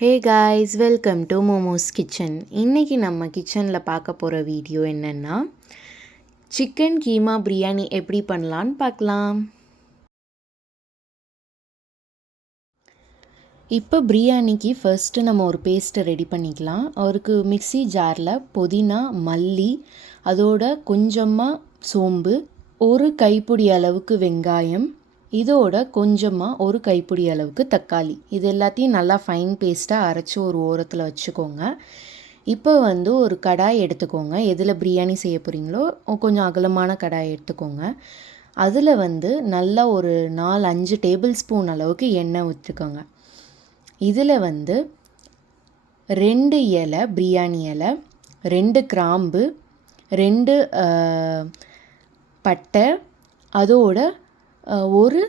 Hey guys, welcome to momos kitchen. இன்றைக்கி நம்ம கிச்சனில் பார்க்க போகிற வீடியோ என்னென்னா சிக்கன் கீமா பிரியாணி எப்படி பண்ணலான்னு பார்க்கலாம். இப்போ பிரியாணிக்கு ஃபர்ஸ்ட்டு நம்ம ஒரு பேஸ்ட்டை ரெடி பண்ணிக்கலாம். அவருக்கு மிக்ஸி ஜாரில் புதினா, மல்லி, அதோட கொஞ்சமாக சோம்பு, ஒரு கைப்பிடி அளவுக்கு வெங்காயம், இதோட கொஞ்சமாக ஒரு கைப்பிடி அளவுக்கு தக்காளி, இது எல்லாத்தையும் நல்லா ஃபைன் பேஸ்ட்டாக அரைச்சி ஒரு ஓரத்தில் வச்சுக்கோங்க. இப்போ ஒரு கடாய் எடுத்துக்கோங்க. எதில் பிரியாணி செய்ய போகிறீங்களோ கொஞ்சம் அகலமான கடாய் எடுத்துக்கோங்க. அதில் நல்லா ஒரு 4-5 டேபிள் ஸ்பூன் அளவுக்கு எண்ணெய் ஊற்றிக்கோங்க. இதில் 2 இலை பிரியாணி இலை, 2 கிராம்பு, 2 பட்டை, அதோட ஒரு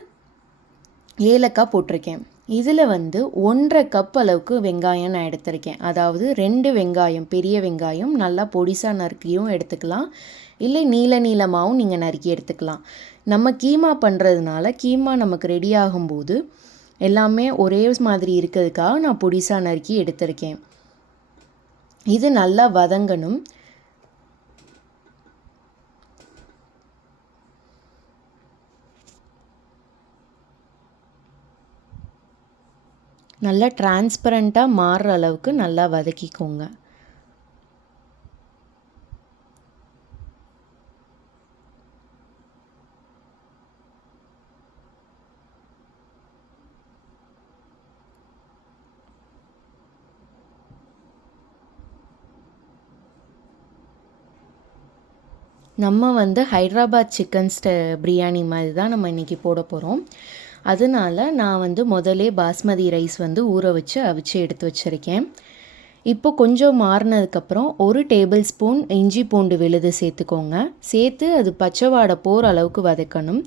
ஏலக்காய் போட்டிருக்கேன். இதில் 1.5 கப் அளவுக்கு வெங்காயம் நான் எடுத்திருக்கேன். அதாவது 2 வெங்காயம், பெரிய வெங்காயம் நல்லா பொடிசாக நறுக்கியும் எடுத்துக்கலாம், இல்லை நீளமாகவும் நீங்கள் நறுக்கி எடுத்துக்கலாம். நம்ம கீமா பண்ணுறதுனால கீமா நமக்கு ரெடி ஆகும்போது எல்லாமே ஒரே மாதிரி இருக்கிறதுக்காக நான் பொடிசாக நறுக்கி எடுத்திருக்கேன். இது நல்லா வதங்கணும். நல்லா டிரான்ஸ்பரண்ட்டாக மாறுற அளவுக்கு நல்லா வதக்கிக்கோங்க. நம்ம ஹைதராபாத் சிக்கன் பிரியாணி மாதிரி தான் நம்ம இன்றைக்கி போட போகிறோம். அதனால் நான் முதலே பாஸ்மதி ரைஸ் ஊற வச்சு அவிச்சு எடுத்து வச்சுருக்கேன். இப்போ கொஞ்சம் மாறினதுக்கப்புறம் 1 டேபிள் ஸ்பூன் இஞ்சி பூண்டு விழுது சேர்த்துக்கோங்க. சேர்த்து அது பச்சை வாடை போகிற அளவுக்கு வதக்கணும்.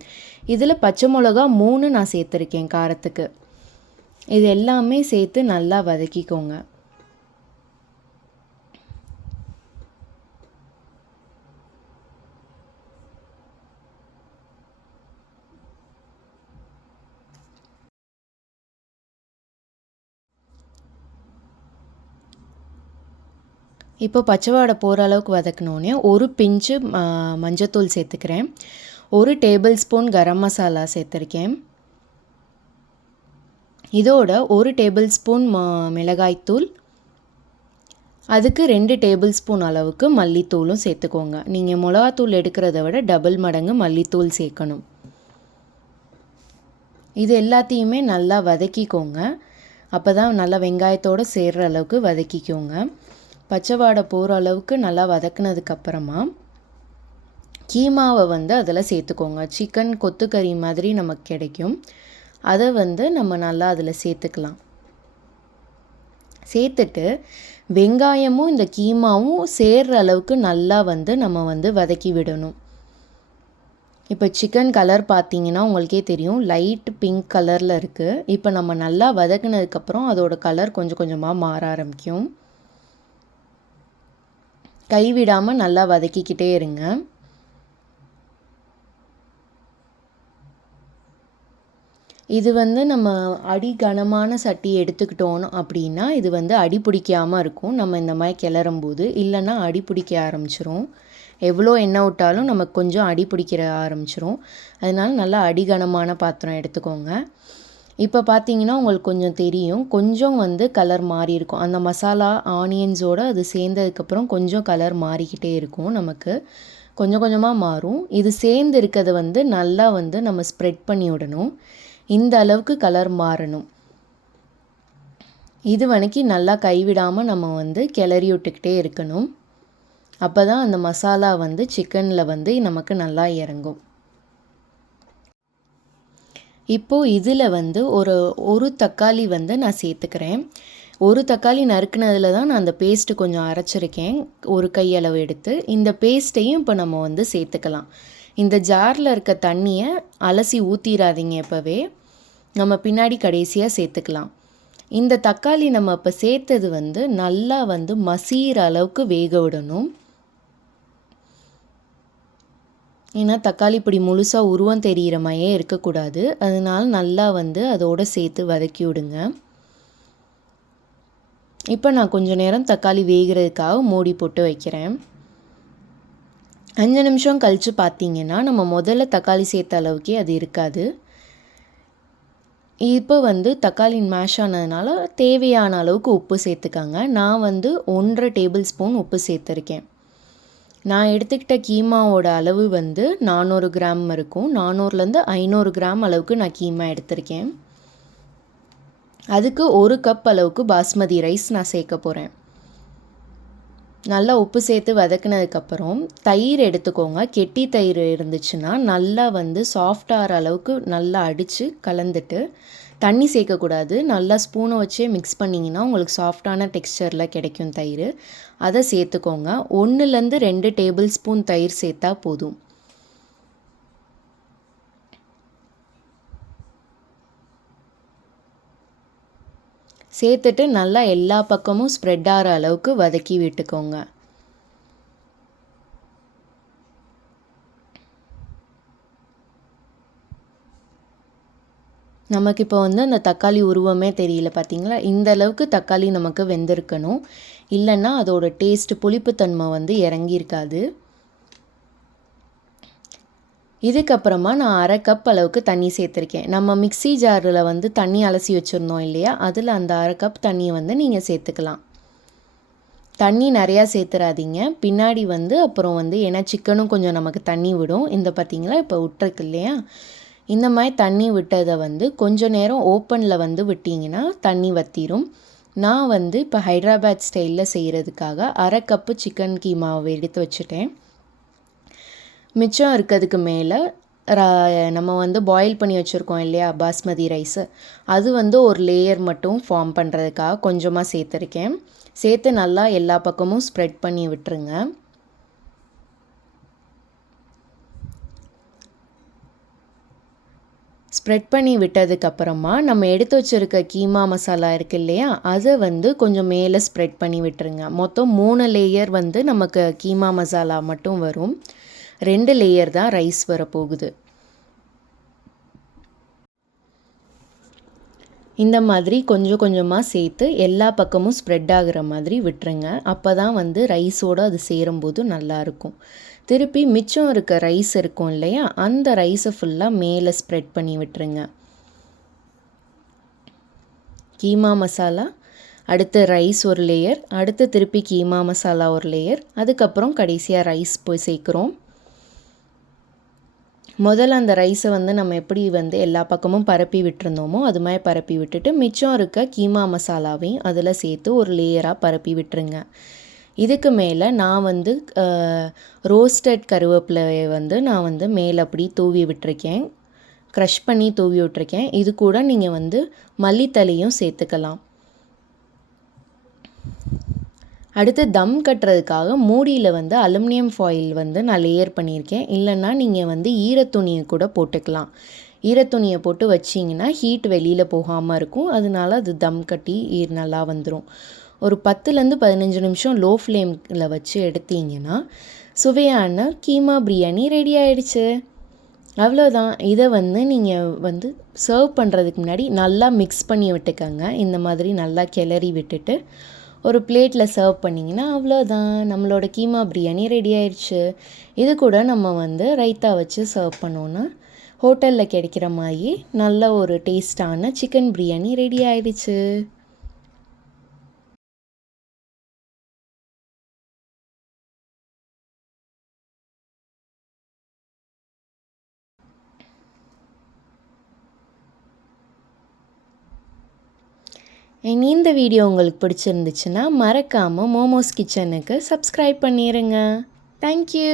இதில் பச்சை மிளகா 3 நான் சேர்த்துருக்கேன் காரத்துக்கு. இது எல்லாமே சேர்த்து நல்லா வதக்கிக்கோங்க. இப்போ பச்சை வாடை போகிற அளவுக்கு வதக்கினோடனே ஒரு பிஞ்சு மஞ்சத்தூள் சேர்த்துக்கிறேன். 1 டேபிள் ஸ்பூன் கரம் மசாலா சேர்த்துருக்கேன். இதோட 1 டேபிள் ஸ்பூன் மிளகாய்த்தூள், அதுக்கு 2 டேபிள் ஸ்பூன் அளவுக்கு மல்லித்தூளும் சேர்த்துக்கோங்க. நீங்கள் மிளகாத்தூள் எடுக்கிறத விட டபுள் மடங்கு மல்லித்தூள் சேர்க்கணும். இது எல்லாத்தையுமே நல்லா வதக்கிக்கோங்க. அப்போ தான் நல்லா வெங்காயத்தோடு சேர்கிற அளவுக்கு வதக்கிக்கோங்க. பச்சை வாடை போகிற அளவுக்கு நல்லா வதக்குனதுக்கப்புறமா கீமாவை அதில் சேர்த்துக்கோங்க. சிக்கன் கொத்துக்கறி மாதிரி நமக்கு கிடைக்கும். அதை நம்ம நல்லா அதில் சேர்த்துக்கலாம். சேர்த்துட்டு வெங்காயமும் இந்த கீமாவும் சேர்கிற அளவுக்கு நல்லா நம்ம வதக்கி விடணும். இப்போ சிக்கன் கலர் பார்த்தீங்கன்னா உங்களுக்கே தெரியும், லைட் பிங்க் கலரில் இருக்குது. இப்போ நம்ம நல்லா வதக்குனதுக்கப்புறம் அதோட கலர் கொஞ்சம் கொஞ்சமாக மாற ஆரம்பிக்கும். கைவிடாமல் நல்லா வதக்கிக்கிட்டே இருங்க. இது நம்ம அடி கனமான சட்டி எடுத்துக்கிட்டோம் அப்படின்னா இது அடி பிடிக்காமல் இருக்கும். நம்ம இந்த மாதிரி கிளறும்போது, இல்லைன்னா அடி பிடிக்க ஆரம்பிச்சிரும். எவ்வளோ எண்ணெய் விட்டாலும் நமக்கு கொஞ்சம் அடி பிடிக்கிற ஆரம்பிச்சிரும். அதனால் நல்லா அடிகனமான பாத்திரம் எடுத்துக்கோங்க. இப்போ பார்த்தீங்கன்னா உங்களுக்கு கொஞ்சம் தெரியும், கொஞ்சம் கலர் மாறி இருக்கும். அந்த மசாலா ஆனியன்ஸோடு அது சேர்ந்ததுக்கப்புறம் கொஞ்சம் கலர் மாறிக்கிட்டே இருக்கும். நமக்கு கொஞ்சம் கொஞ்சமாக மாறும். இது சேர்ந்து இருக்கிறத நல்லா நம்ம ஸ்ப்ரெட் பண்ணி விடணும். இந்த அளவுக்கு கலர் மாறணும். இது வரைக்கும் நல்லா கைவிடாமல் நம்ம கிளறி விட்டுக்கிட்டே இருக்கணும். அப்போ தான் அந்த மசாலா சிக்கனில் நமக்கு நல்லா இறங்கும். இப்போது இதில் ஒரு தக்காளி நான் சேர்த்துக்கிறேன். ஒரு தக்காளி நறுக்குனதில் தான் நான் அந்த பேஸ்ட்டு கொஞ்சம் அரைச்சிருக்கேன், ஒரு கையளவு எடுத்து. இந்த பேஸ்ட்டையும் இப்போ நம்ம சேர்த்துக்கலாம். இந்த ஜாரில் இருக்க தண்ணியை அலசி ஊற்றிடாதீங்க இப்போவே, நம்ம பின்னாடி கடைசியாக சேர்த்துக்கலாம். இந்த தக்காளி நம்ம இப்போ சேர்த்தது நல்லா மசிகிற அளவுக்கு வேக விடணும். ஏன்னா தக்காளி இப்படி முழுசாக உருவம் தெரிகிற மாதிரியே இருக்கக்கூடாது. அதனால் நல்லா அதோடு சேர்த்து வதக்கி விடுங்க. இப்போ நான் கொஞ்சம் நேரம் தக்காளி வேகிறதுக்காக மூடி போட்டு வைக்கிறேன். 5 நிமிஷம் கழித்து பார்த்தீங்கன்னா நம்ம முதல்ல தக்காளி சேர்த்த அளவுக்கே அது இருக்காது. இப்போ தக்காளி மேஷ் ஆனதுனால தேவையான அளவுக்கு உப்பு சேர்த்துக்கங்க. நான் 1.5 டேபிள் ஸ்பூன் உப்பு சேர்த்துருக்கேன். நான் எடுத்துக்கிட்ட கீமாவோட அளவு 400 கிராம் இருக்கும். 400லேருந்து 500 கிராம் அளவுக்கு நான் கீமா எடுத்திருக்கேன். அதுக்கு 1 கப் அளவுக்கு பாஸ்மதி ரைஸ் நான் சேர்க்க போகிறேன். நல்லா உப்பு சேர்த்து வதக்குனதுக்கப்புறம் தயிர் எடுத்துக்கோங்க. கெட்டி தயிர் இருந்துச்சுன்னா நல்லா சாஃப்டாகிற அளவுக்கு நல்லா அடித்து கலந்துட்டு, தண்ணி சேர்க்கக்கூடாது. நல்லா ஸ்பூனை வச்சே மிக்ஸ் பண்ணிங்கன்னா உங்களுக்கு சாஃப்டான டெக்ஸ்சரில் கிடைக்கும் தயிர். அதை சேர்த்துக்கோங்க. 1லேருந்து 2 டேபிள் ஸ்பூன் தயிர் சேர்த்தா போதும். சேர்த்துட்டு நல்லா எல்லா பக்கமும் ஸ்ப்ரெட் ஆகிற அளவுக்கு வதக்கி விட்டுக்கோங்க. நமக்கு இப்போ அந்த தக்காளி உருவமே தெரியல பார்த்தீங்களா? இந்த அளவுக்கு தக்காளி நமக்கு வெந்திருக்கணும். இல்லைன்னா அதோட டேஸ்ட்டு புளிப்புத்தன்மை இறங்கியிருக்காது. இதுக்கப்புறமா நான் 1/2 கப் அளவுக்கு தண்ணி சேர்த்துருக்கேன். நம்ம மிக்ஸி ஜாரில் தண்ணி அலசி வச்சுருந்தோம் இல்லையா? அதில் அந்த 1/2 கப் தண்ணியை நீங்கள் சேர்த்துக்கலாம். தண்ணி நிறையா சேர்த்துறாதீங்க. பின்னாடி அப்புறம் ஏன்னா சிக்கனும் கொஞ்சம் நமக்கு தண்ணி விடும். பார்த்தீங்களா இப்போ விட்டுருக்கு இல்லையா? இந்த மாதிரி தண்ணி விட்டதை கொஞ்சம் நேரம் ஓப்பனில் விட்டிங்கன்னா தண்ணி வற்றிரும். நான் இப்போ ஹைதராபாத் ஸ்டைலில் செய்கிறதுக்காக 1/2 கப்பு சிக்கன் கீமாவை எடுத்து வச்சுட்டேன். மிச்சம் இருக்கிறதுக்கு மேலே நம்ம பாயில் பண்ணி வச்சுருக்கோம் இல்லையா பாஸ்மதி ரைஸு, அது ஒரு லேயர் மட்டும் ஃபார்ம் பண்ணுறதுக்காக கொஞ்சமாக சேர்த்துருக்கேன். சேர்த்து நல்லா எல்லா பக்கமும் ஸ்ப்ரெட் பண்ணி விட்டுருங்க. ஸ்ப்ரெட் பண்ணி விட்டதுக்கப்புறமா நம்ம எடுத்து வச்சுருக்க கீமா மசாலா இருக்குது இல்லையா, அதை கொஞ்சம் மேலே ஸ்ப்ரெட் பண்ணி விட்டுருங்க. மொத்தம் 3 லேயர் நமக்கு கீமா மசாலா மட்டும் வரும். 2 லேயர் தான் ரைஸ் வரப்போகுது. இந்த மாதிரி கொஞ்சம் கொஞ்சமாக சேர்த்து எல்லா பக்கமும் ஸ்ப்ரெட் ஆகிற மாதிரி விட்டுருங்க. அப்போ தான் ரைஸோடு அது சேரும்போது நல்லாயிருக்கும். திருப்பி மிச்சம் இருக்க ரைஸ் இருக்கும் இல்லையா, அந்த ரைஸை ஃபுல்லாக மேலே ஸ்ப்ரெட் பண்ணி விட்டுருங்க. கீமா மசாலா, அடுத்து ரைஸ் ஒரு லேயர், அடுத்து திருப்பி கீமா மசாலா ஒரு லேயர், அதுக்கப்புறம் கடைசியாக ரைஸ் போய் சேர்க்குறோம். முதல்ல அந்த ரைஸை நம்ம எப்படி எல்லா பக்கமும் பரப்பி விட்டுருந்தோமோ அது மாதிரி பரப்பி விட்டுட்டு மிச்சம் இருக்க கீமா மசாலாவையும் அதில் சேர்த்து ஒரு லேயராக பரப்பி விட்டுருங்க. இதுக்கு மேலே நான் ரோஸ்டட் கருவேப்பிலையை நான் மேலே அப்படி தூவி விட்டுருக்கேன். க்ரஷ் பண்ணி தூவி விட்டுருக்கேன். இது கூட நீங்கள் மல்லித்தலையும் சேர்த்துக்கலாம். அடுத்து தம் கட்டுறதுக்காக மூடியில் அலுமினியம் ஃபாயில் நான் லேயர் பண்ணியிருக்கேன். இல்லைன்னா நீங்கள் ஈரத்துணியை கூட போட்டுக்கலாம். ஈரத்துணியை போட்டு வச்சிங்கன்னா ஹீட் வெளியில் போகாமல் இருக்கும். அதனால அது தம் கட்டி நல்லா வந்துடும். ஒரு 10லேருந்து 15 நிமிஷம் லோ ஃப்ளேமில் வச்சு எடுத்தீங்கன்னா சுவையான கீமா பிரியாணி ரெடி ஆகிடுச்சு. அவ்வளோதான். இதை நீங்கள் சர்வ் பண்ணுறதுக்கு முன்னாடி நல்லா மிக்ஸ் பண்ணி விட்டுக்கோங்க. இந்த மாதிரி நல்லா கிளறி விட்டுட்டு ஒரு பிளேட்டில் சர்வ் பண்ணிங்கன்னா அவ்வளோதான், நம்மளோட கீமா பிரியாணி ரெடி ஆயிடுச்சு. இது கூட நம்ம ரைத்தா வச்சு சர்வ் பண்ணோன்னா ஹோட்டலில் கிடைக்கிற மாதிரி நல்ல ஒரு டேஸ்டான சிக்கன் பிரியாணி ரெடி ஆயிடுச்சு. இந்த வீடியோ உங்களுக்கு பிடிச்சிருந்துச்சுன்னா மறக்காமல் மோமோஸ் கிச்சனுக்கு சப்ஸ்கிரைப் பண்ணிடுங்க. தேங்க்யூ.